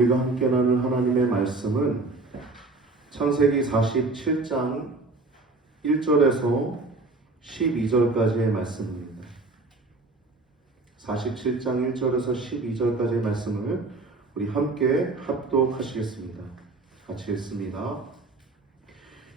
우리가 함께 나눌 하나님의 말씀은 창세기 47장 1절에서 12절까지의 말씀입니다. 47장 1절에서 12절까지의 말씀을 우리 함께 합독하시겠습니다. 같이 읽습니다.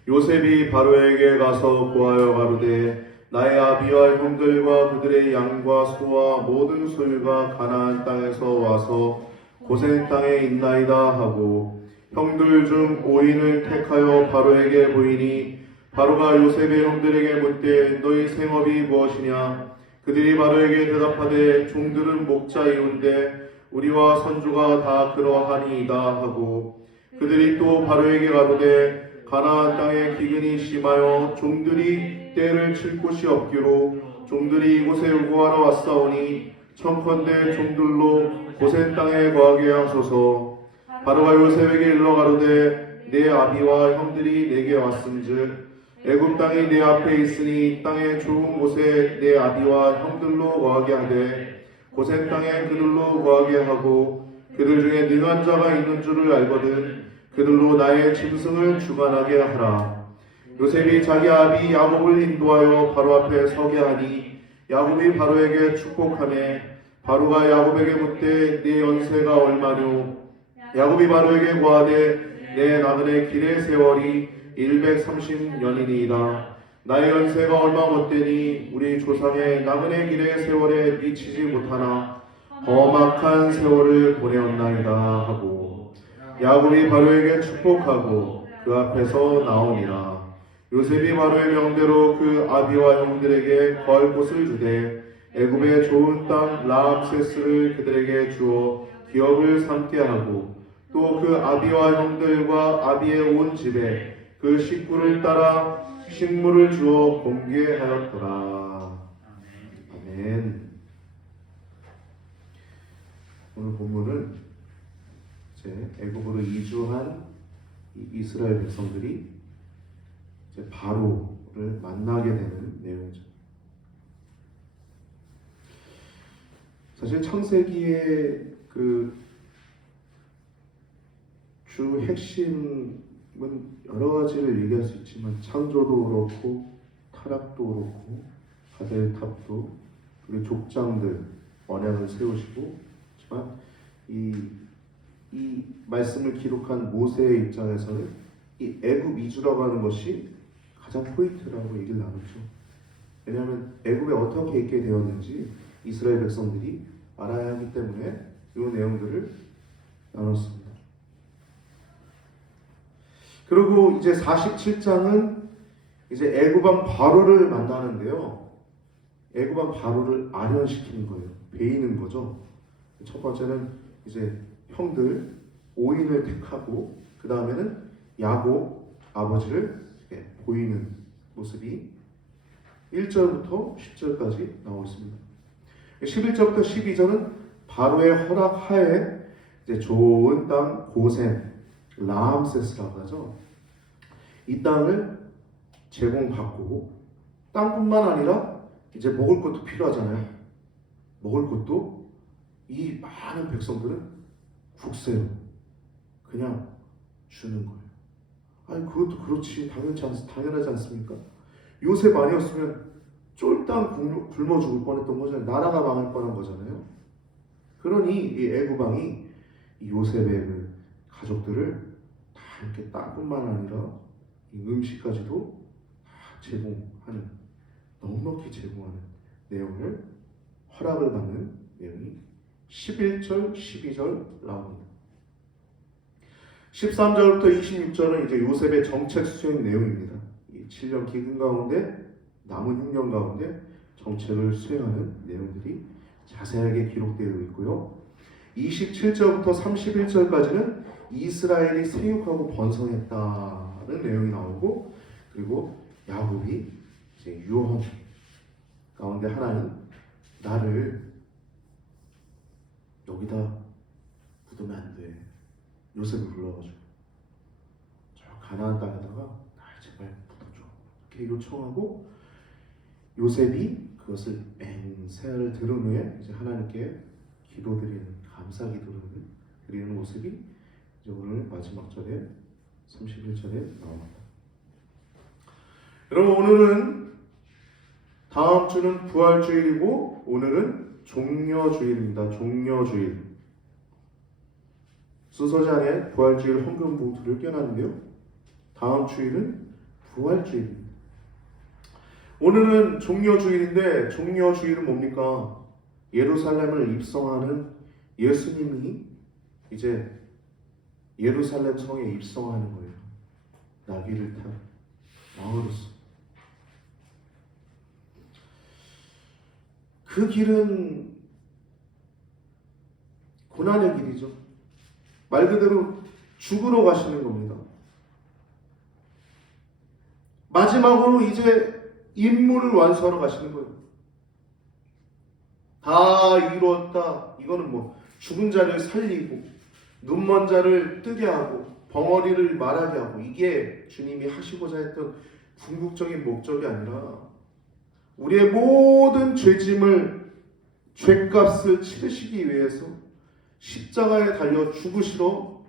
요셉이 바로에게 가서 고하여 가로되 나의 아비와 형들과 그들의 양과 소와 모든 소유가 가나안 땅에서 와서 고센 땅에 있나이다 하고 형들 중 5인을 택하여 바로에게 보이니 바로가 요셉의 형들에게 묻되 너희 생업이 무엇이냐? 그들이 바로에게 대답하되 종들은 목자이온데 우리와 선조가 다 그러하니이다 하고 그들이 또 바로에게 가로되 가나안 땅에 기근이 심하여 종들이 떼를 칠 곳이 없기로 종들이 이곳에 요구하러 왔사오니 청컨대 종들로 고센 땅에 거하게 하소서. 바로가 요셉에게 일러 가로되 내 아비와 형들이 내게 왔은즉 애굽 땅이 내 앞에 있으니 땅의 좋은 곳에 내 아비와 형들로 거하게 하되 고센 땅에 그들로 거하게 하고 그들 중에 능한 자가 있는 줄을 알거든 그들로 나의 짐승을 주관하게 하라. 요셉이 자기 아비 야곱을 인도하여 바로 앞에 서게 하니 야곱이 바로에게 축복하매 바로가 야곱에게 묻되 네 연세가 얼마뇨? 야곱이 바로에게 고하되 내 나그네 길의 세월이 130년이니이다. 나의 연세가 얼마 못되니 우리 조상의 나그네 길의 세월에 미치지 못하나 험악한 세월을 보내었나이다 하고 야곱이 바로에게 축복하고 그 앞에서 나오니라. 요셉이 바로의 명대로 그 아비와 형들에게 거할 곳을 주되 애굽의 좋은 땅 라암세스를 그들에게 주어 기업을 삼게 하고 또 그 아비와 형들과 아비의 온 집에 그 식구를 따라 식물을 주어 공개하였더라. 아멘. 오늘 본문은 이제 애굽으로 이주한 이스라엘 백성들이 이제 바로를 만나게 되는 내용이죠. 사실 창세기의 그 주 핵심은 여러 가지를 얘기할 수 있지만 창조도 그렇고 타락도 그렇고 바벨탑도 그리고 족장들 언약을 세우시고 하지만 이 말씀을 기록한 모세의 입장에서는 이 애굽 이주라고 하는 것이 가장 포인트라고 얘기를 나눴죠. 왜냐하면 애굽에 어떻게 있게 되었는지 이스라엘 백성들이 알아야 하기 때문에 이 내용들을 나눴습니다. 그리고 이제 47장은 이제 애굽왕 바로를 만나는데요. 애굽왕 바로를 아련시키는 거예요. 베이는 거죠. 첫 번째는 이제 형들 5인을 택하고 그 다음에는 야곱 아버지를 보이는 모습이 1절부터 10절까지 나오고 있습니다. 11절부터 12절은 바로의 허락하에 이제 좋은 땅 고센 라암세스라고 하죠. 이 땅을 제공받고 땅뿐만 아니라 이제 먹을 것도 필요하잖아요. 먹을 것도 이 많은 백성들은 국세로 그냥 주는 거예요. 아니 그것도 그렇지 당연하지 않습니까? 요셉 아니었으면 쫄딱 굶어 죽을 뻔했던 거잖아요. 나라가 망할 뻔한 거잖아요. 그러니 이 애굽왕이 이 요셉의 그 가족들을 다 이렇게 땅뿐만 아니라 이 음식까지도 다 제공하는 넉넉히 제공하는 내용을 허락을 받는 내용이 11절, 12절 나옵니다. 13절부터 26절은 이제 요셉의 정책 수행 내용입니다. 이 7년 기근 가운데 남은 흉년 가운데 정책을 수행하는 내용들이 자세하게 기록되어 있고요. 27절부터 31절까지는 이스라엘이 세육하고 번성했다는 내용이 나오고 그리고 야곱이 이제 유언 가운데 하나님 나를 여기다 묻으면 안 돼. 요셉을 불러가지고 저 가나안 땅에다가 날 제발 묻어줘 이렇게 요청하고 요셉이 그것을 맹세를 들은 후에 이제 하나님께 기도드리는 감사 기도를 드리는 모습이 이제 오늘 마지막 절에 31절에 나옵니다. 여러분, 오늘은 다음 주는 부활주일이고 오늘은 종려주일입니다. 종려주일. 순서지 안에 부활주일 헌금 봉투를 껴놨는데요. 다음 주일은 부활주일입니다. 오늘은 종려주일인데 종려주일은 뭡니까? 예루살렘을 입성하는 예수님이 이제 예루살렘 성에 입성하는 거예요. 나귀를 탄 왕으로서. 그 길은 고난의 길이죠. 말 그대로 죽으러 가시는 겁니다. 마지막으로 이제 임무를 완수하러 가시는 거예요. 다 이루었다. 이거는 뭐 죽은 자를 살리고 눈먼 자를 뜨게 하고 벙어리를 말하게 하고, 이게 주님이 하시고자 했던 궁극적인 목적이 아니라 우리의 모든 죄짐을, 죄값을 치르시기 위해서 십자가에 달려 죽으시러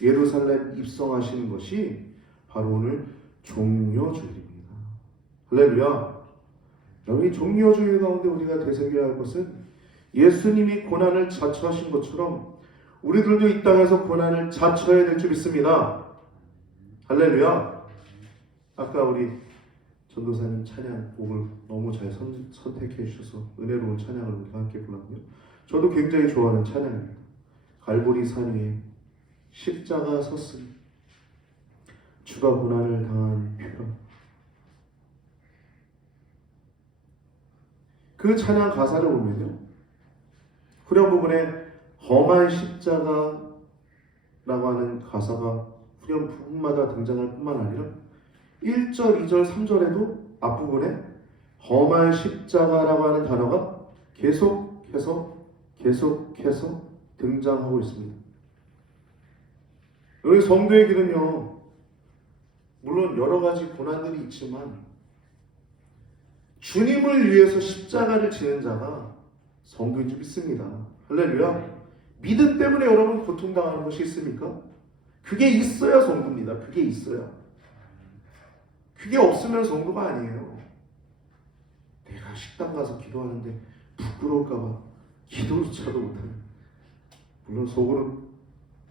예루살렘 입성하시는 것이 바로 오늘 종려주일입니다. 할렐루야. 여러분, 이 종려주일 가운데 우리가 되새겨야 할 것은 예수님이 고난을 자처하신 것처럼 우리들도 이 땅에서 고난을 자처해야 될 줄 믿습니다. 할렐루야. 아까 우리 전도사님 찬양 곡을 너무 잘 선택해 주셔서 은혜로운 찬양을 우리가 함께 불렀고요. 저도 굉장히 좋아하는 찬양입니다. 갈보리 산 위에 십자가 섰으니 주가 고난을 당한 표라. 그 찬양 가사를 보면요, 후렴 부분에 험한 십자가라고 하는 가사가 후렴 부분마다 등장할 뿐만 아니라 1절, 2절, 3절에도 앞부분에 험한 십자가라고 하는 단어가 계속해서 등장하고 있습니다. 우리 성도의 길은요, 물론 여러 가지 고난들이 있지만 주님을 위해서 십자가를 지는 자가 성도인 줄 믿습니다. 할렐루야. 믿음 때문에 여러분 고통당하는 것이 있습니까? 그게 있어야 성도입니다. 그게 있어야. 그게 없으면 성도가 아니에요. 내가 식당 가서 기도하는데 부끄러울까봐 기도조차도 못하는, 물론 속으로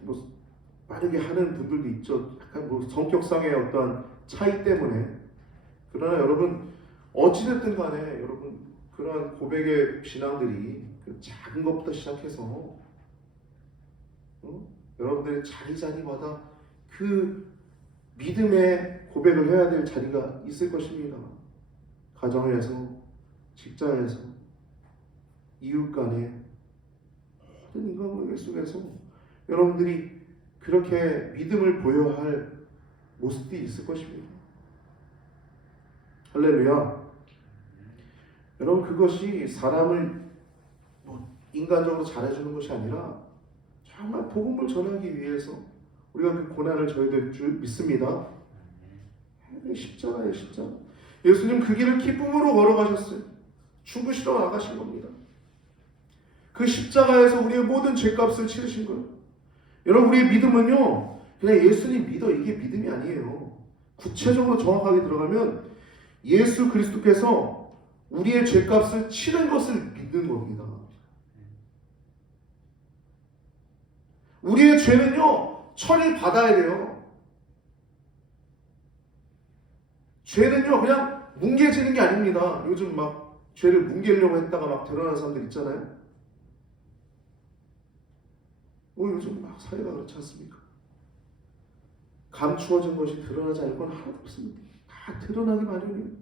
뭐 빠르게 하는 분들도 있죠. 약간 뭐 성격상의 어떠한 차이 때문에. 그러나 여러분, 어찌됐든 간에 여러분, 그러한 고백의 신앙들이 그 작은 것부터 시작해서 여러분들의 자리마다 그 믿음의 고백을 해야 될 자리가 있을 것입니다. 가정에서, 직장에서, 이웃 간에, 모든 인간관계 속에서 여러분들이 그렇게 믿음을 보여야 할 모습들이 있을 것입니다. 할렐루야. 여러분, 그것이 사람을 뭐 인간적으로 잘해주는 것이 아니라 정말 복음을 전하기 위해서 우리가 그 고난을 져야 될 줄 믿습니다. 십자가예요, 십자가. 예수님 그 길을 기쁨으로 걸어가셨어요. 죽으시러 나가신 겁니다. 그 십자가에서 우리의 모든 죄값을 치르신 거예요. 여러분, 우리의 믿음은요, 그냥 예수님 믿어, 이게 믿음이 아니에요. 구체적으로 정확하게 들어가면 예수 그리스도께서 우리의 죄값을 치른 것을 믿는 겁니다. 우리의 죄는요, 처리를 받아야 돼요. 죄는요, 그냥 뭉개지는 게 아닙니다. 요즘 막 죄를 뭉개려고 했다가 막 드러나는 사람들 있잖아요. 요즘 막 사회가 그렇지 않습니까? 감추어진 것이 드러나지 않을 건 하나도 없습니다. 다 드러나기 마련이에요.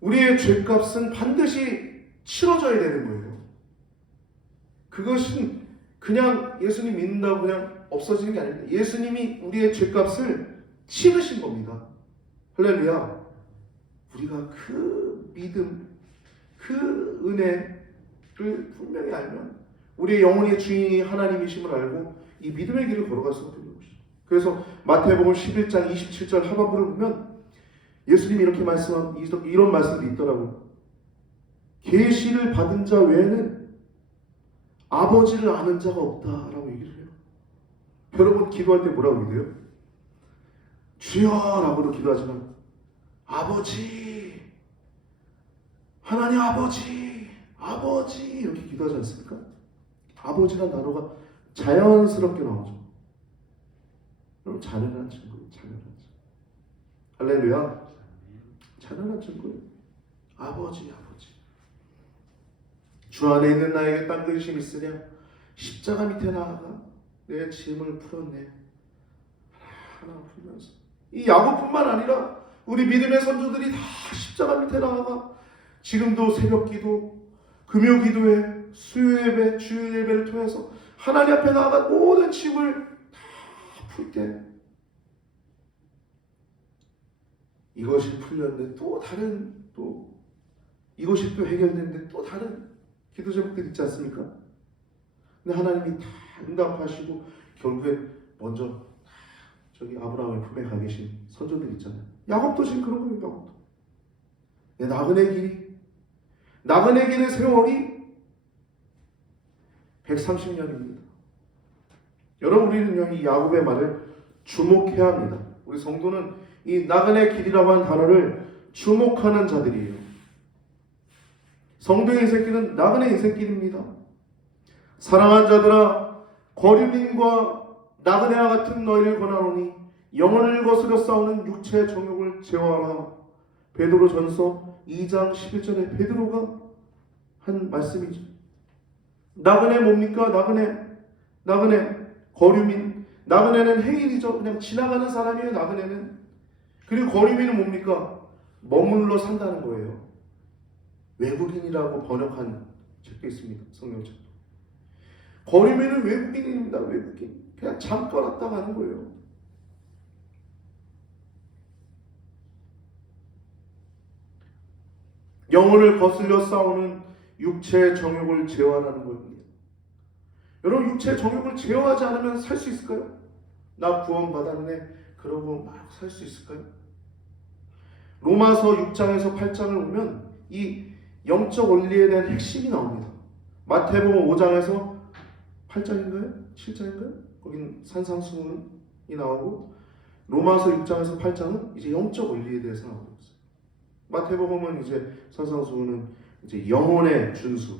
우리의 죄값은 반드시 치러져야 되는 거예요. 그것은 그냥 예수님 믿는다고 그냥 없어지는 게 아닙니다. 예수님이 우리의 죄값을 치르신 겁니다. 할렐루야. 우리가 그 믿음, 그 은혜를 분명히 알면 우리의 영혼의 주인이 하나님이심을 알고 이 믿음의 길을 걸어갈 수 없는 것이죠. 그래서 마태복음 11장 27절 하반부를 보면 예수님이 이렇게 이런 말씀도 있더라고요. 계시를 받은 자 외에는 아버지를 아는 자가 없다라고 얘기를 해요. 여러분 기도할 때 뭐라고 기도해요? 주여라고도 기도하지만 아버지, 하나님 아버지, 아버지 이렇게 기도하지 않습니까? 아버지란 단어가 자연스럽게 나오죠. 여러분 자녀란 친구예요. 자녀란 친구. 할렐루야. 자녀란 친구예요. 아버지, 아버지. 주 안에 있는 나에게 딴 근심 있으랴 십자가 밑에 나아가 내 짐을 풀었네. 하나 풀면서 이 야곱뿐만 아니라 우리 믿음의 선조들이 다 십자가 밑에 나아가 지금도 새벽기도, 금요기도회, 수요예배, 주일예배를 통해서 하나님 앞에 나아가 모든 짐을 다 풀 때 이것이 풀렸는데 또 다른 이것이 또 해결됐는데 또 다른 기도 제목들 있지 않습니까? 근데 하나님이 다 응답하시고 결국에 먼저 저기 아브라함의 품에 가 계신 선조들 있잖아요. 야곱도 지금 그런 거예요. 야곱도. 나그네 길의 세월이 130년입니다. 여러분 우리는요 이 야곱의 말을 주목해야 합니다. 우리 성도는 이 나그네 길이라고 하는 단어를 주목하는 자들이에요. 성도의 인생길은 나그네 인생길입니다. 사랑하는 자들아 거류민과 나그네와 같은 너희를 권하노니 영혼을 거스려 싸우는 육체의 정욕을 제어하라. 베드로전서 2장 11절에 베드로가 한 말씀이죠. 나그네 뭡니까? 나그네 거류민. 나그네는 행인이죠. 그냥 지나가는 사람이에요. 나그네는. 그리고 거류민은 뭡니까? 머물러 산다는 거예요. 외국인이라고 번역한 책도 있습니다. 성경책도. 거류민은 외국인입니다. 외국인. 그냥 잠깐 왔다 가는 거예요. 영혼을 거슬려 싸우는 육체의 정욕을 제어하라는 겁니다. 여러분 육체의 정욕을 제어하지 않으면 살 수 있을까요? 나 구원 받았네. 그러고 막 살 수 있을까요? 로마서 6장에서 8장을 보면 이 영적 원리에 대한 핵심이 나옵니다. 마태복음 5장에서 8장인가요? 7장인가요? 거긴 산상수훈이 나오고 로마서 6장에서 8장은 이제 영적 원리에 대해서 나오고 있어요. 마태복음은 이제 산상수훈은 이제 영혼의 준수,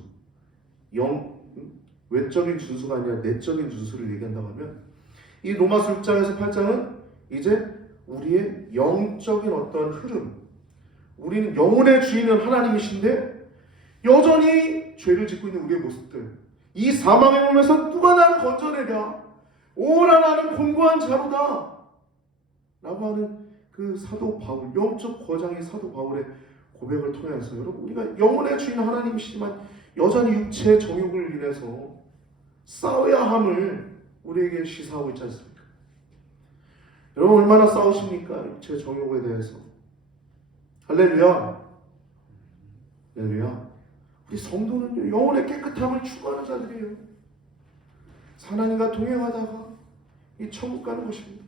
외적인 준수가 아니라 내적인 준수를 얘기한다고 하면 이 로마서 6장에서 8장은 이제 우리의 영적인 어떤 흐름, 우리는 영혼의 주인은 하나님이신데 여전히 죄를 짓고 있는 우리의 모습들, 이 사망의 몸에서 누가 나를 건져내랴? 오라 나는 공고한 자로다 라고 하는 그 사도 바울, 영적 거장의 사도 바울의 고백을 통해서 여러분 우리가 영혼의 주인 하나님이시지만 여전히 육체의 정욕을 인해서 싸워야 함을 우리에게 시사하고 있지 않습니까? 여러분 얼마나 싸우십니까? 육체의 정욕에 대해서. 할렐루야. 할렐루야. 우리 성도는 영혼의 깨끗함을 추구하는 자들이에요. 하나님과 동행하다가 이 천국 가는 것입니다.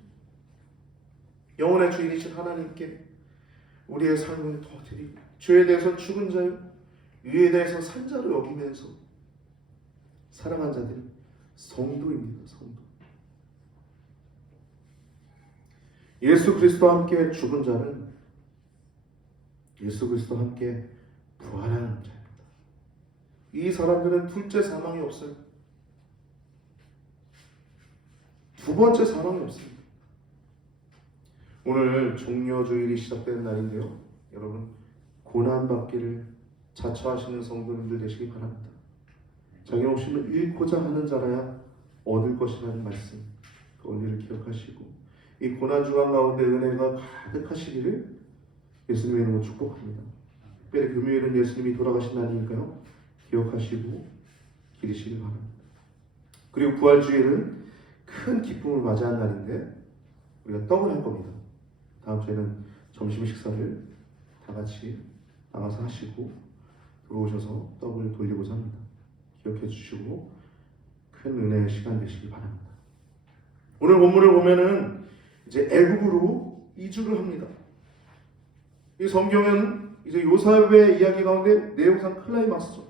영혼의 주인이신 하나님께 우리의 삶을 더 드리고 죄에 대해서 죽은 자요 의에 대해서 산 자로 여기면서 사랑한 자들이 성도입니다. 성도. 예수 그리스도와 함께 죽은 자는 예수 그리스도와 함께 부활하는 자입니다. 이 사람들은 둘째 사망이 없어요. 두 번째 사망이 없습니다. 오늘 종려주일이 시작되는 날인데요. 여러분 고난받기를 자처하시는 성도님들 되시기 바랍니다. 자기 욕심을 잃고자 하는 자라야 얻을 것이라는 말씀, 그 원리를 기억하시고 이 고난주간 가운데 은혜가 가득하시기를 예수님의 이름으로 축복합니다. 특별히 금요일은 예수님이 돌아가신 날이니까요. 기억하시고 기리시기 바랍니다. 그리고 부활주일은 큰 기쁨을 맞이한 날인데 우리가 떡을 할 겁니다. 다음 주에는 점심 식사를 다 같이 나가서 하시고 들어오셔서 떡을 돌리고자 합니다. 기억해 주시고 큰 은혜의 시간 되시기 바랍니다. 오늘 본문을 보면은 이제 애굽으로 이주를 합니다. 이 성경은 이제 요셉의 이야기 가운데 내용상 클라이막스죠.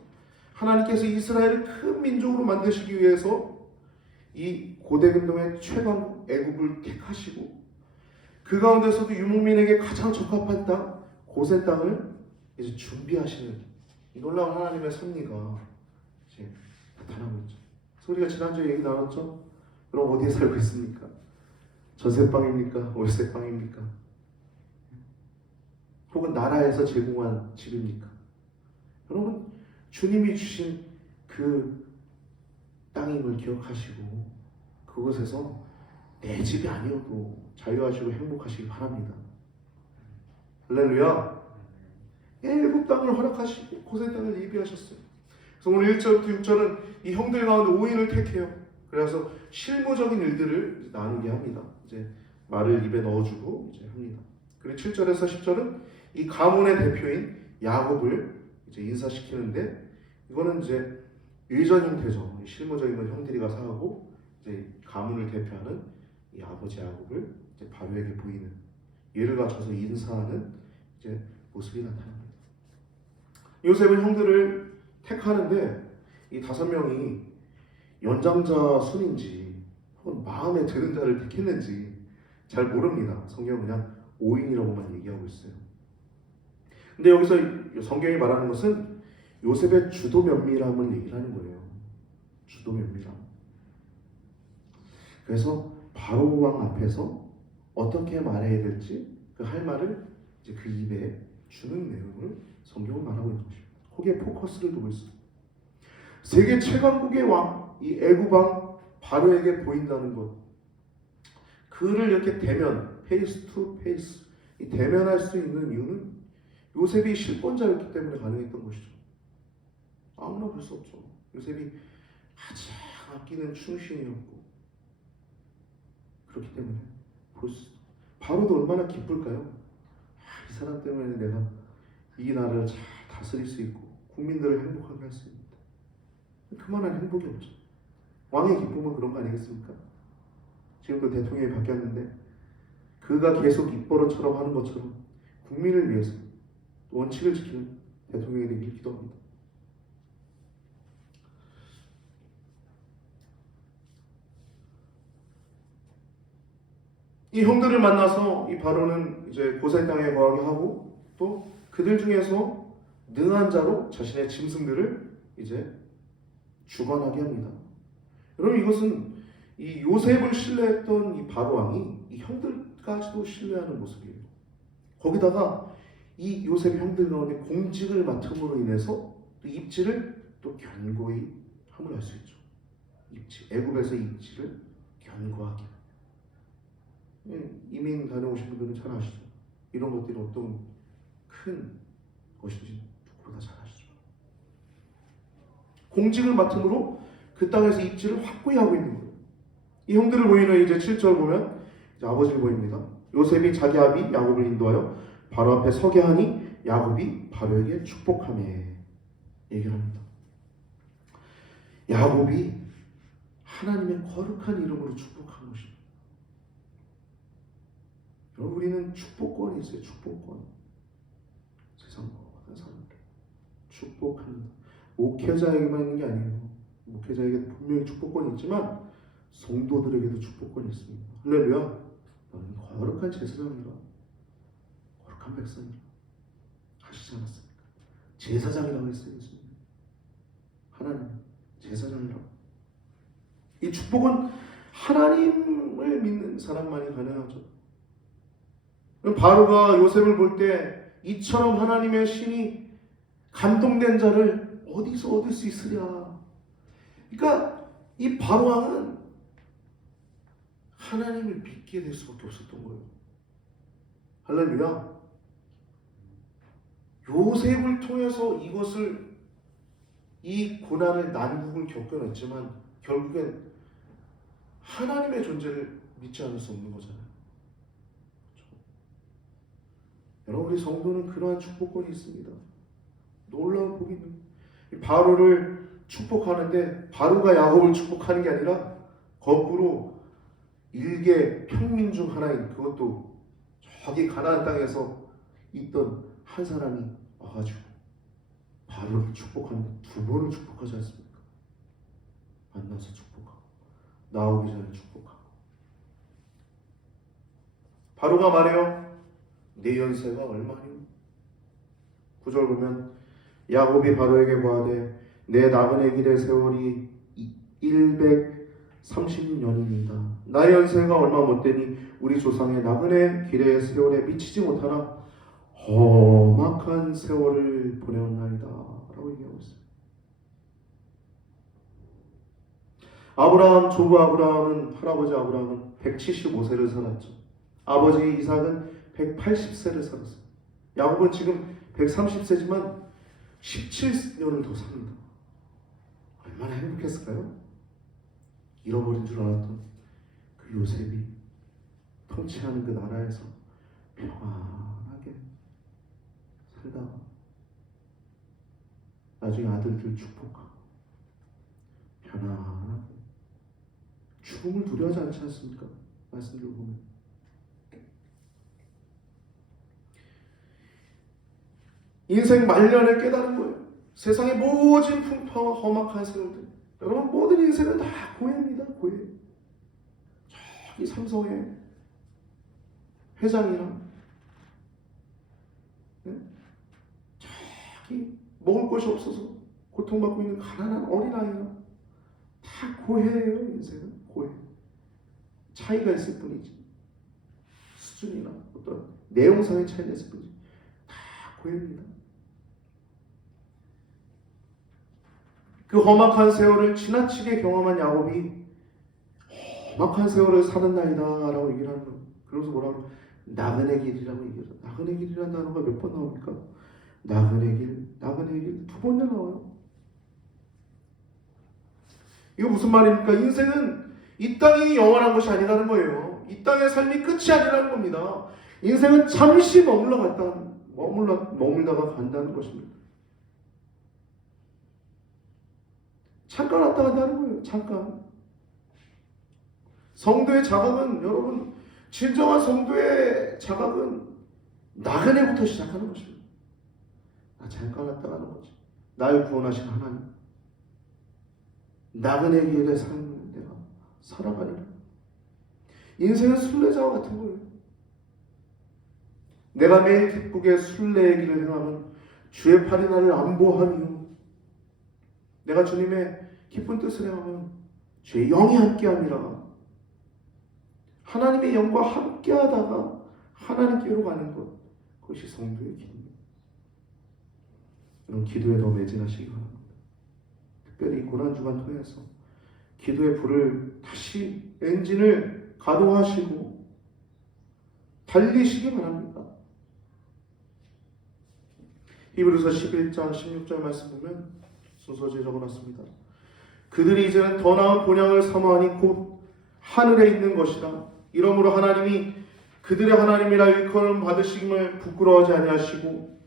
하나님께서 이스라엘을 큰 민족으로 만드시기 위해서 이 고대근동의 최강 애굽을 택하시고 그 가운데서도 유목민에게 가장 적합한 땅 고센 땅을 이제 준비하시는 이 놀라운 하나님의 섭리가 이제 나타나고 있죠. 우리가 지난주에 얘기 나눴죠. 여러분 어디에 살고 있습니까? 전세방입니까? 월세방입니까? 혹은 나라에서 제공한 집입니까? 여러분 주님이 주신 그 땅임을 기억하시고 그곳에서 내 집이 아니어도 자유하시고 행복하시기 바랍니다. 할렐루야. 애굽 땅을 허락하시고 고센 땅을 예비하셨어요. 그래서 오늘 1절부터 6절은 이 형들 가운데 5인을 택해요. 그래서 실무적인 일들을 나누게 합니다. 이제 말을 입에 넣어주고 이제 합니다. 그리고 7절에서 10절은 이 가문의 대표인 야곱을 이제 인사시키는데 이거는 이제 의전 형태죠. 실무적인 건 형들이 가서 하고 이제 가문을 대표하는 이 아버지 야곱을 이제 바로에게 보이는 예를 갖춰서 인사하는 이제 모습이 나타납니다. 요셉은 형들을 택하는데 이 5명이 연장자 순인지 혹은 마음에 드는 자를 택했는지 잘 모릅니다. 성경은 그냥 5인이라고만 얘기하고 있어요. 근데 여기서 성경이 말하는 것은 요셉의 주도 면밀함을 얘기를 하는 거예요. 주도 면밀함. 그래서 바로 왕 앞에서 어떻게 말해야 될지 그 할 말을 이제 그 입에 주는 내용을 성경은 말하고 있는 것입니다. 거기에 포커스를 두고 있습니다. 세계 최강국의 왕, 이 애굽 왕 바로에게 보인다는 것. 그를 이렇게 대면, 페이스 투 페이스, 이 대면할 수 있는 이유는 요셉이 실권자였기 때문에 가능했던 것이죠. 아무나 볼 수 없죠. 요셉이 가장 아끼는 충신이었고 그렇기 때문에 바로도 얼마나 기쁠까요? 이 사람 때문에 내가 이 나라를 잘 다스릴 수 있고 국민들을 행복하게 할 수 있는데 그만한 행복이 없죠. 왕의 기쁨은 그런 거 아니겠습니까? 지금도 대통령이 바뀌었는데 그가 계속 입버릇처럼 하는 것처럼 국민을 위해서 원칙을 지키는 대통령이 되길 기도합니다. 이 형들을 만나서 이 바로는 이제 고센 땅에 거하게 하고 또 그들 중에서 능한 자로 자신의 짐승들을 이제 주관하게 합니다. 여러분 이것은 이 요셉을 신뢰했던 이 바로 왕이 이 형들까지도 신뢰하는 모습이에요. 거기다가 이 요셉 형들 가운데 공직을 맡음으로 인해서 또 입지를 또 견고히 함을 할 수 있죠. 입지, 애굽에서 입지를 견고하게. 이민 다녀오신 분들은 잘 아시죠. 이런 것들이 어떤 큰 것인지 누구보다 잘 아시죠. 공직을 맡음으로 그 땅에서 입지를 확고히 하고 있는 거예요. 이 형들을 보이는 이제 7절 보면 이제 아버지를 보입니다. 요셉이 자기 아비 야곱을 인도하여 바로 앞에 서게 하니 야곱이 바로에게 축복하며 얘기를 합니다. 야곱이 하나님의 거룩한 이름으로 축복한 것입니다. 여러분 우리는 축복권이 있어요. 축복권. 세상 모든 사람들 축복합니다. 목회자에게만 있는 게 아니에요. 목회자에게 분명히 축복권이 있지만 성도들에게도 축복권이 있습니다. 할렐루야. 너는 거룩한 제사장이라 거룩한 백성이라 하시지 않았습니까? 제사장이라고 했어요. 예수님. 하나님 제사장이라고. 이 축복은 하나님을 믿는 사람만이 가능하죠. 바로가 요셉을 볼 때 이처럼 하나님의 신이 감동된 자를 어디서 얻을 수 있으랴. 그러니까 이 바로 왕은 하나님을 믿게 될 수밖에 없었던 거예요. 할렐루야. 요셉을 통해서 이것을 이 고난을 난국을 겪어냈지만 결국엔 하나님의 존재를 믿지 않을 수 없는 거잖아요. 여러분 우리 성도는 그러한 축복권이 있습니다. 놀라운 복이 있는 바로를 축복하는데 바로가 야곱을 축복하는 게 아니라 거꾸로 일개 평민 중 하나인 그것도 저기 가나안 땅에서 있던 한 사람이 와가지고 바로를 축복하는데 두 번을 축복하지 않습니까? 만나서 축복하고 나오기 전에 축복하고. 바로가 말해요. 내 연세가 얼마니? 9절 보면 야곱이 바로에게 고하되 내 나그네 길의 세월이 130년입니다. 나의 연세가 얼마 못되니 우리 조상의 나그네 길의 세월에 미치지 못하나 험악한 세월을 보내었나이다 라고 얘기하고 있어요. 아브라함, 조부 아브라함은, 할아버지 아브라함은 175세를 살았죠. 아버지 이삭은 180세를 살았어요. 야곱은 지금 130세지만 17년을 더 삽니다. 얼마나 행복했을까요? 잃어버린 줄 알았던 그 요셉이 통치하는 그 나라에서 평안하게 살다가 나중에 아들들 축복하고 편안하게 죽음을 두려워하지 않지 않습니까? 말씀대로 보면 인생 말년에 깨달은 거예요. 세상의 모진 풍파와 험악한 세월들, 여러분 모든 인생은 다 고해입니다. 고해. 저기 삼성의 회장이랑 저기 먹을 것이 없어서 고통받고 있는 가난한 어린아이랑 다 고해예요. 인생은 고해. 차이가 있을 뿐이지 수준이나 어떤 내용상의 차이가 있을 뿐이지 다 고해입니다. 그 험악한 세월을 지나치게 경험한 야곱이 험악한 세월을 사는 나이다 라고 얘기를 하는 거예요. 그러면서 뭐라고? 나그네 길이라고 얘기해요. 나그네 길이라는 단어가 몇 번 나옵니까? 나그네 길, 나그네 길 두 번이나 나와요. 이거 무슨 말입니까? 인생은 이 땅이 영원한 것이 아니라는 거예요. 이 땅의 삶이 끝이 아니라는 겁니다. 인생은 잠시 머물다가 간다는 것입니다. 잠깐 왔다 간다는 거예요. 잠깐. 성도의 자각은, 여러분, 진정한 성도의 자각은 나그네부터 시작하는 것입니다. 나 잠깐 왔다 가는 거지. 날 구원하신 하나님. 나그네 길의 삶을 내가 살아가리라. 인생은 순례자와 같은 거예요. 내가 매일 기쁘게 순례의 길을 행하면 주의 팔이 나를 안보하며 내가 주님의 기쁜 뜻을 행하면 주의 영이 함께함이라. 하나님의 영과 함께하다가 하나님께로 가는 것, 그것이 성도의 길입니다. 여러분 기도에 더 매진하시기 바랍니다. 특별히 고난주간 통해서 기도의 불을 다시 엔진을 가동하시고 달리시기 바랍니다. 히브리서 11장 16절 말씀 보면 순서지에 적어놨습니다. 그들이 이제는 더 나은 본향을 사모하니 곧 하늘에 있는 것이라. 이러므로 하나님이 그들의 하나님이라 일컬음 받으심을 부끄러워하지 아니하시고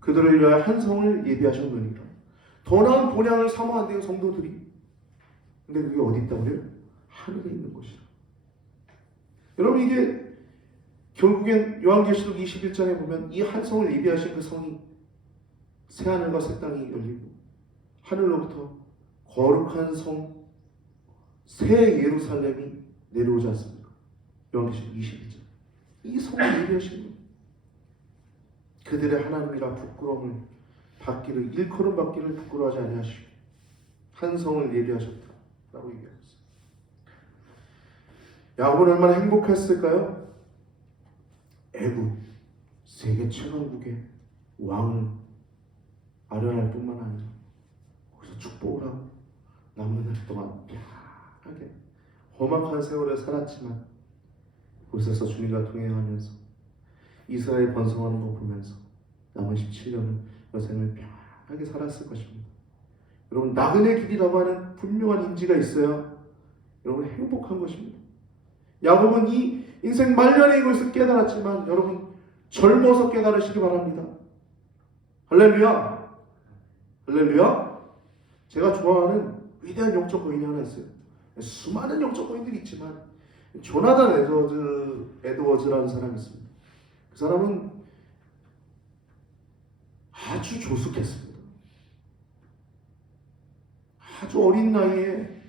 그들을 위하여 한 성을 예비하셨느니라. 더 나은 본향을 사모한대요, 성도들이. 근데 그게 어디 있다고 그래요? 하늘에 있는 것이라. 여러분 이게 결국엔 요한계시록 21장에 보면 이 한 성을 예비하신 그 성이 새하늘과 새 땅이 열리고 하늘로부터 거룩한 성 새 예루살렘이 내려오지 않습니까? 요한계시록 21장. 이 성을 예비하신 거예요. 그들의 하나님이라 부끄러움을 받기를, 일컬음 받기를 부끄러워하지 아니하시고 한 성을 예비하셨다라고 얘기했어요. 야곱은 얼마나 행복했을까요? 애굽 세계 최강국의 왕을 아련할 뿐만 아니라 거기서 축복을 하고 남은 날 동안 편하게 험악한 세월을 살았지만 그곳에서 주님과 동행하면서 이스라엘 번성하는 거 보면서 남은 17년을 여생을 편하게 살았을 것입니다. 여러분 나그네 길이라고 하는 분명한 인지가 있어야 여러분 행복한 것입니다. 야곱은 이 인생 말년에 이것을 깨달았지만 여러분 젊어서 깨달으시기 바랍니다. 할렐루야. 할렐루야. 제가 좋아하는 위대한 영적 거인이 하나 있어요. 수많은 영적 거인들이 있지만 조나단 에드워즈라는 사람이 있습니다. 그 사람은 아주 조숙했습니다. 아주 어린 나이에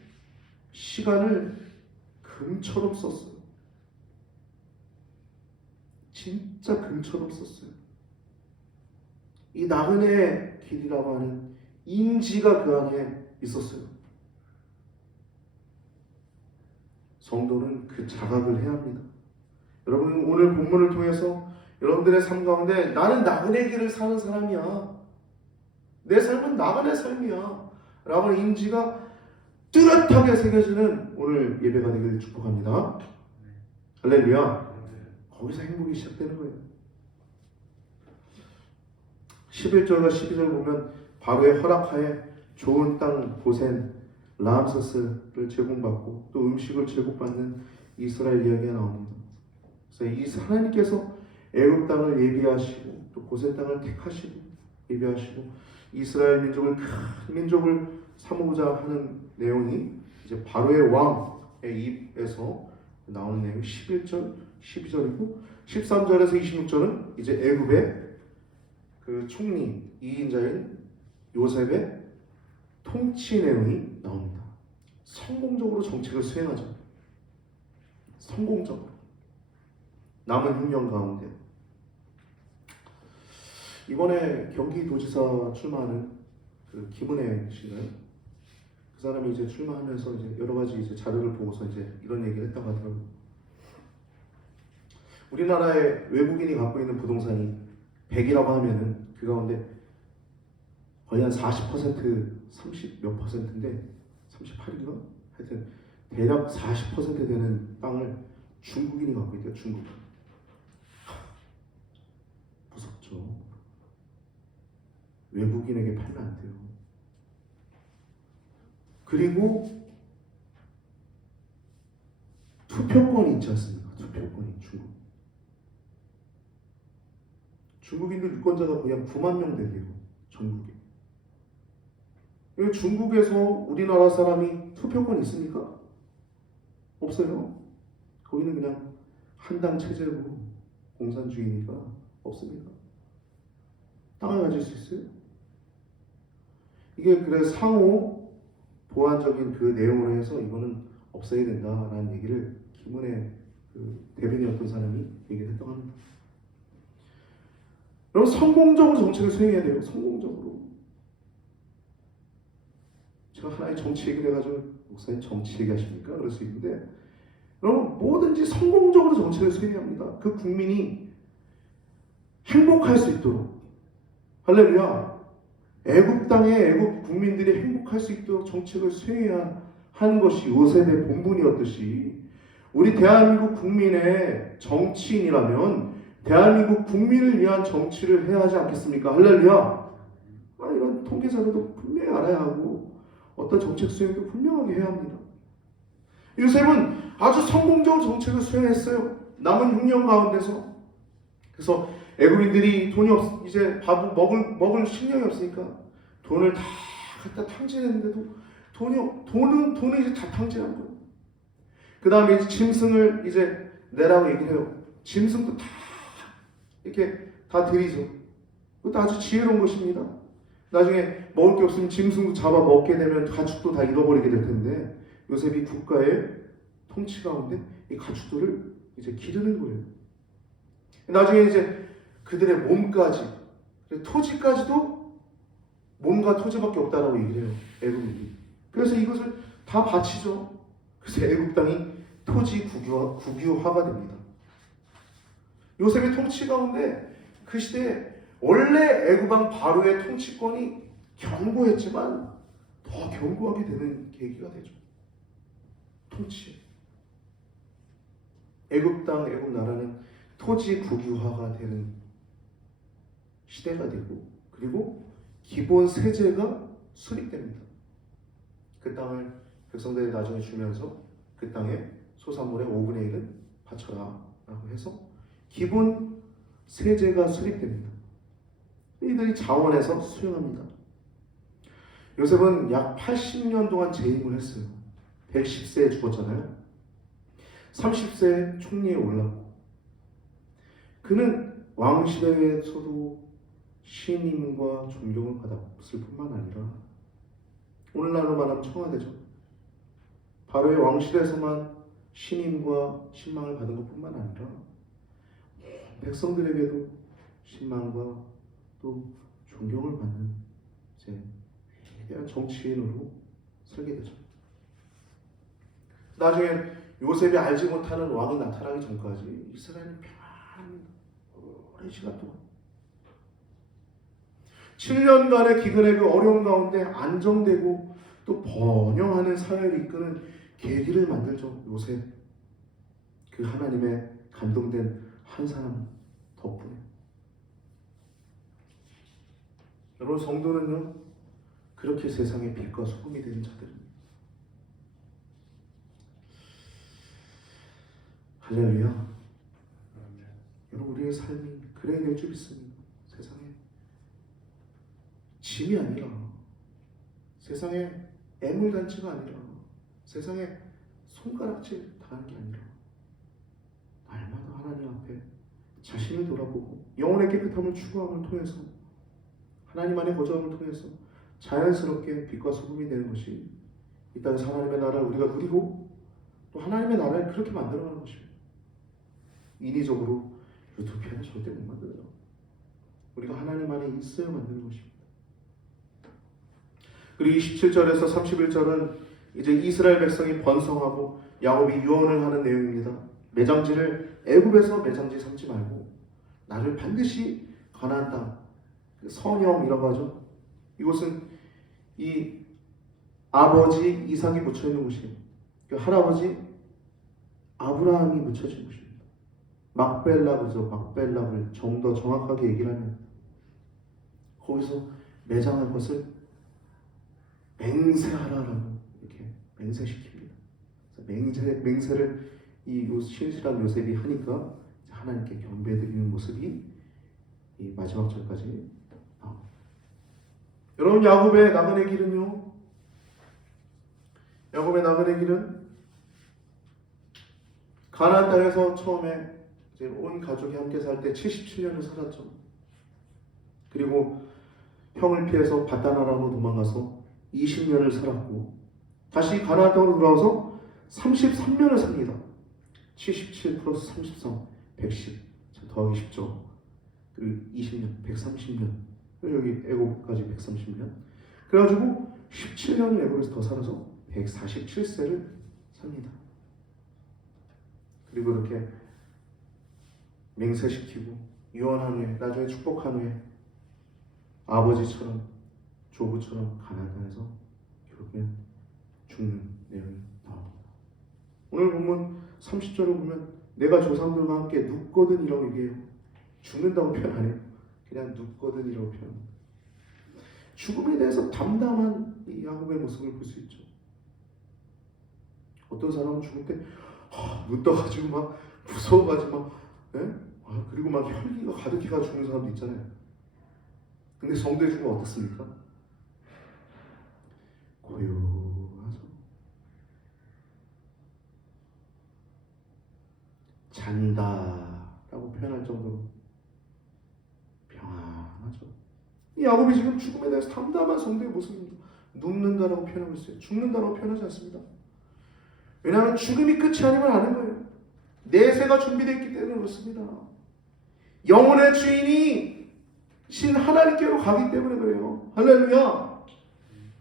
시간을 금처럼 썼어요. 진짜 금처럼 썼어요. 이 나그네 길이라고 하는 인지가 그 안에 있었어요. 성도는 그 자각을 해야 합니다. 여러분, 오늘 본문을 통해서 여러분들의 삶 가운데 나는 나그네 길을 사는 사람이야, 내 삶은 나그네 삶이야 라고 하는 인지가 뚜렷하게 새겨지는 오늘 예배가 되기를 축복합니다. 할렐루야. 거기서 행복이 시작되는 거예요. 11절과 12절 보면 바로의 허락하에 좋은 땅 고센 라암세스를 제공받고 또 음식을 제공받는 이스라엘 이야기가 나옵니다. 그래서 이 하나님께서 애굽 땅을 예비하시고 또 고센 땅을 택하시고 예비하시고 이스라엘 민족을 큰 민족을 삼고자 하는 내용이 이제 바로의 왕의 입에서 나오는 내용이 11절, 12절이고 13절에서 26절은 이제 애굽의 그 총리 2인자인 요셉의 통치 내용이 나옵니다. 성공적으로 정책을 수행하죠. 성공적으로 남은 6년 가운데 이번에 경기도지사 출마하는 그 김은혜 씨는 그 사람이 이제 출마하면서 이제 여러 가지 이제 자료를 보고서 이제 이런 얘기를 했다고 하더라고요. 우리나라의 외국인이 갖고 있는 부동산이 100이라고 하면은 그 가운데 거의 한 40%, 30 몇 %인데 38인가? 하여튼 대략 40% 되는 땅을 중국인이 갖고 있대요. 중국. 무섭죠. 외국인에게 팔면 안 돼요. 그리고 투표권이 있지 않습니까? 투표권이 중국인들 유권자가 거의 한 9만 명 된대요. 전국에. 중국에서 우리나라 사람이 투표권이 있습니까? 없어요. 거기는 그냥 한당 체제고 공산주의니까 없습니다. 땅을 가질 수 있어요. 이게 그래 상호 보완적인 그 내용으로 해서 이거는 없어야 된다라는 얘기를 김은혜 그 대변이었던 사람이 얘기를 했다고 합니다. 여러분, 성공적으로 정책을 수행해야 돼요. 성공적으로. 제가 하나의 정치 얘기를 해가지고 목사님 정치 얘기하십니까? 그럴 수 있는데 여러분, 뭐든지 성공적으로 정책을 수행해야 합니다. 그 국민이 행복할 수 있도록. 할렐루야. 애굽 땅에 애굽 국민들이 행복할 수 있도록 정책을 수행해야 하는 것이 요셉의 본분이었듯이 우리 대한민국 국민의 정치인이라면 대한민국 국민을 위한 정치를 해야 하지 않겠습니까? 할렐루야. 이런 통계 자료도 분명히 알아야 하고 어떤 정책 수행도 분명하게 해야 합니다. 요셉은 아주 성공적으로 정책을 수행했어요. 남은 6년 가운데서. 그래서 애굽인들이 돈이 이제 밥 먹을 식량이 없으니까 돈을 다 갖다 탕진했는데도 돈은 이제 다 탕진한 거예요. 그 다음에 이제 짐승을 이제 내라고 얘기를 해요. 짐승도 다 이렇게 다 들이죠. 그것도 아주 지혜로운 것입니다. 나중에 먹을 게 없으면 짐승도 잡아 먹게 되면 가축도 다 잃어버리게 될 텐데 요셉이 국가의 통치 가운데 이 가축들을 이제 기르는 거예요. 나중에 이제 그들의 몸까지, 토지까지도 몸과 토지밖에 없다라고 얘기를 해요. 애굽인이. 그래서 이것을 다 바치죠. 그래서 애굽 땅이 토지 국유화가 됩니다. 요셉의 통치 가운데 그 시대에 원래 애굽 왕 바로의 통치권이 견고했지만 더 견고하게 되는 계기가 되죠. 통치. 애굽 땅, 애굽 나라는 토지 국유화가 되는 시대가 되고 그리고 기본 세제가 수립됩니다. 그 땅을 백성들이 나중에 주면서 그 땅에 소산물의 5분의 1은 바쳐라 라고 해서 기본 세제가 수립됩니다. 이들이 자원해서 수용합니다. 요셉은 약 80년 동안 재임을 했어요. 110세에 죽었잖아요. 30세에 총리에 올랐고 그는 왕실에서도 신임과 존경을 받았을 뿐만 아니라 오늘날로 말하면 청와대죠. 바로의 왕실에서만 신임과 신망을 받은 것뿐만 아니라 백성들에게도 신망과 또 존경을 받는 이제 위대한 정치인으로 설계되죠. 나중에 요셉이 알지 못하는 왕이 나타나기 전까지 이스라엘은 평안합니다. 오랜 시간 동안 7년간의 기근의 그 어려운 가운데 안정되고 또 번영하는 사회를 이끄는 계기를 만들죠. 요셉, 그 하나님의 감동된 한 사람 덕분에. 여러분, 성도는요 그렇게 세상의 빛과 소금이 되는 자들입니다. 할렐루야. 여러분, 우리의 삶이 그래야 될 줄 믿습니다. 세상에 짐이 아니라, 세상에 애물단지가 아니라, 세상에 손가락질 당하는 게 아니라 날마다 하나님 앞에 자신을 돌아보고 영혼의 깨끗함을 추구함을 통해서, 하나님 안에 거주함을 통해서 자연스럽게 빛과 소금이 되는 것이 이 땅에서 하나님의 나라를 우리가 누리고 또 하나님의 나라를 그렇게 만들어가는 것입니다. 인위적으로 유토피아는 절대 못 만들어요. 우리가 하나님 안에 있어야 만드는 것입니다. 그리고 27절에서 31절은 이제 이스라엘 백성이 번성하고 야곱이 유언을 하는 내용입니다. 매장지를 애굽에서 매장지 삼지 말고 나를 반드시 가나안 땅, 성형이라고 하죠. 이곳은 이 아버지 이삭이 묻혀 있는 곳이에요. 그 할아버지 아브라함이 묻혀진 곳입니다. 막벨라브죠. 막벨라브를 좀 더 정확하게 얘기를 하면 거기서 매장할 것을 맹세하라라고 이렇게 맹세시킵니다. 맹세를 이 신실한 요셉이 하니까 하나님께 경배드리는 모습이 이 마지막 절까지 나옵니다. 여러분, 야곱의 나그네 길은요, 야곱의 나그네 길은 가나안 땅에서 처음에 이제 온 가족이 함께 살 때 77년을 살았죠. 그리고 형을 피해서 바다나라로 도망가서 20년을 살았고 다시 가나안 땅으로 돌아와서 33년을 삽니다. 77 플러스 33, 110 더하기 10죠. 그리고 20년, 130년. 여기 애굽까지 130년. 그래가지고 17년을 애굽에서 더 살아서 147세를 삽니다. 그리고 이렇게 맹세시키고 유언한 후에, 나중에 축복한 후에 아버지처럼 조부처럼 가나안 땅에서 결국엔 죽는 내용이 나옵니다. 오늘 보면 30절을 보면 내가 조상들과 함께 눕거든이라고 얘기해요. 죽는다고 표현 안 해요. 그냥 눕거든이라고 표현합니다. 죽음에 대해서 담담한 이 야곱의 모습을 볼 수 있죠. 어떤 사람은 죽을 때 눈 떠가지고 막 무서워가지고 막 그리고 막 혈기가 가득해가 죽는 사람도 있잖아요. 근데 성도의 죽음은 어떻습니까? 고요하죠. 잔다라고 표현할 정도로 평안하죠. 이 야곱이 지금 죽음에 대해서 담담한 성도의 모습입니다. 눕는다라고 표현하고 있어요. 죽는다라고 표현하지 않습니다. 왜냐하면 죽음이 끝이 아니면 아는 거예요. 내세가 준비되어 있기 때문에 그렇습니다. 영혼의 주인이 신 하나님께로 가기 때문에 그래요. 할렐루야.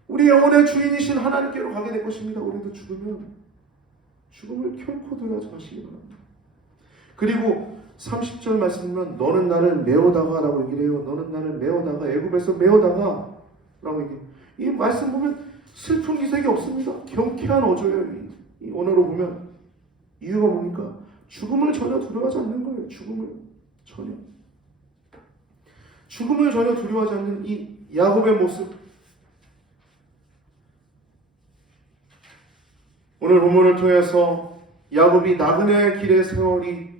우리 영혼의 주인이신 하나님께로 가게 될 것입니다. 우리도 죽으면 죽음을 결코 두려워하지 마시기 바랍니다. 그리고 30절 말씀은 너는 나를 메어다가 라고 얘기를 해요. 너는 나를 메어다가, 애굽에서 메어다가 라고 얘기해요. 이 말씀 보면 슬픈 기색이 없습니다. 경쾌한 어조예요. 이 언어로 보면 이유가 뭡니까? 죽음을 전혀 두려워하지 않는 거예요. 죽음을 전혀 두려워하지 않는 이 야곱의 모습. 오늘 본문을 통해서 야곱이 나그네의 길의 세월이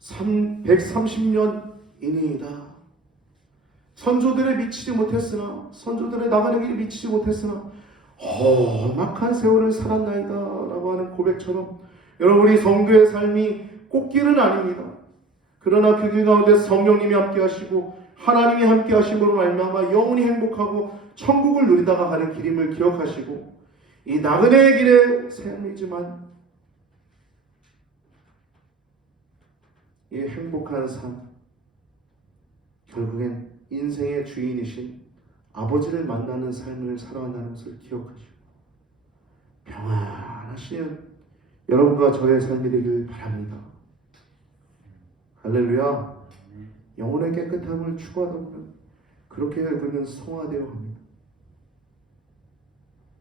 130년이니이다. 선조들의 미치지 못했으나, 선조들의 나그네 길이 미치지 못했으나 험악한 세월을 살았나이다 라고 하는 고백처럼 여러분, 우리 성도의 삶이 꽃길은 아닙니다. 그러나 그 길 가운데 성령님이 함께 하시고 하나님이 함께 하심으로 말미암아 영원히 행복하고 천국을 누리다가 가는 길임을 기억하시고 이 나그네의 길의 삶이지만 이 행복한 삶, 결국엔 인생의 주인이신 아버지를 만나는 삶을 살아간다는 것을 기억하시고 평안하시는 여러분과 저의 삶이 되길 바랍니다. 할렐루야. 영혼의 깨끗함을 추구하다 보면 그렇게 우리는 성화되어 갑니다.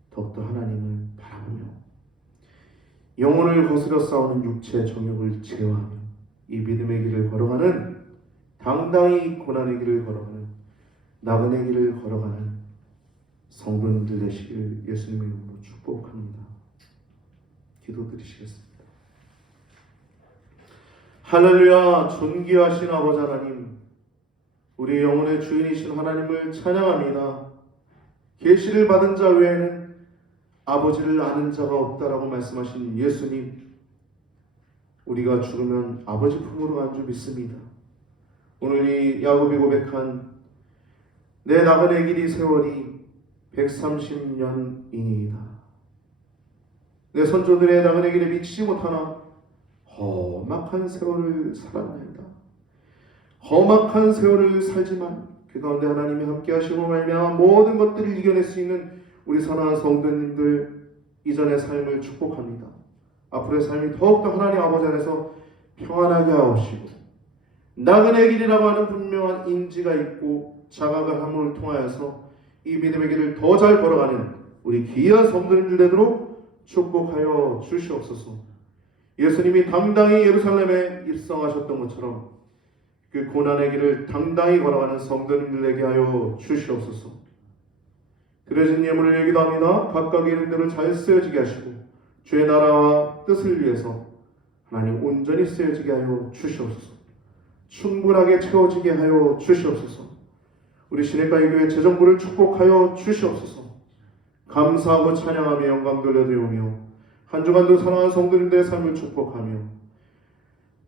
더욱더 하나님을 바라보며 영혼을 거스려 싸우는 육체의 정욕을 제어하며 이 믿음의 길을 걸어가는, 당당히 고난의 길을 걸어가는, 나그네 길을 걸어가는 성도님들 되시길 예수님의 이름으로 축복합니다. 기도드리시겠습니다. 할렐루야. 존귀하신 아버지 하나님, 우리 영혼의 주인이신 하나님을 찬양합니다. 계시를 받은 자 외에는 아버지를 아는 자가 없다라고 말씀하신 예수님, 우리가 죽으면 아버지 품으로 간 줄 믿습니다. 오늘 이 야곱이 고백한 내 나그네 길이 세월이 130년이니이다. 내 선조들의 나그네 길에 미치지 못하나 험악한 세월을 살았나이다. 험악한 세월을 살지만 그 가운데 하나님이 함께 하시고 말미암아 모든 것들을 이겨낼 수 있는 우리 선한 성도님들 이전의 삶을 축복합니다. 앞으로의 삶이 더욱더 하나님 아버지 안에서 평안하게 하옵시고 나그네 길이라고 하는 분명한 인지가 있고 자각을 함을 통하여서 이 믿음의 길을 더 잘 걸어가는 우리 귀한 성도님들 되도록 축복하여 주시옵소서. 예수님이 당당히 예루살렘에 입성하셨던 것처럼 그 고난의 길을 당당히 걸어가는 성도님들에게 하여 주시옵소서. 그래진 예물을 여기도 합니다. 각각의 이름대로 잘 쓰여지게 하시고 주의 나라와 뜻을 위해서 하나님 온전히 쓰여지게 하여 주시옵소서. 충분하게 채워지게 하여 주시옵소서. 우리 시내가의 교회 재정부를 축복하여 주시옵소서. 감사하고 찬양하며 영광 돌려드리오며 한 주간도 사랑하는 성도님들의 삶을 축복하며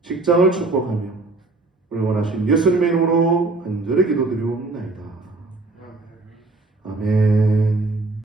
직장을 축복하며 우리 원하신 예수님의 이름으로 간절히 기도드리옵나이다. 아멘.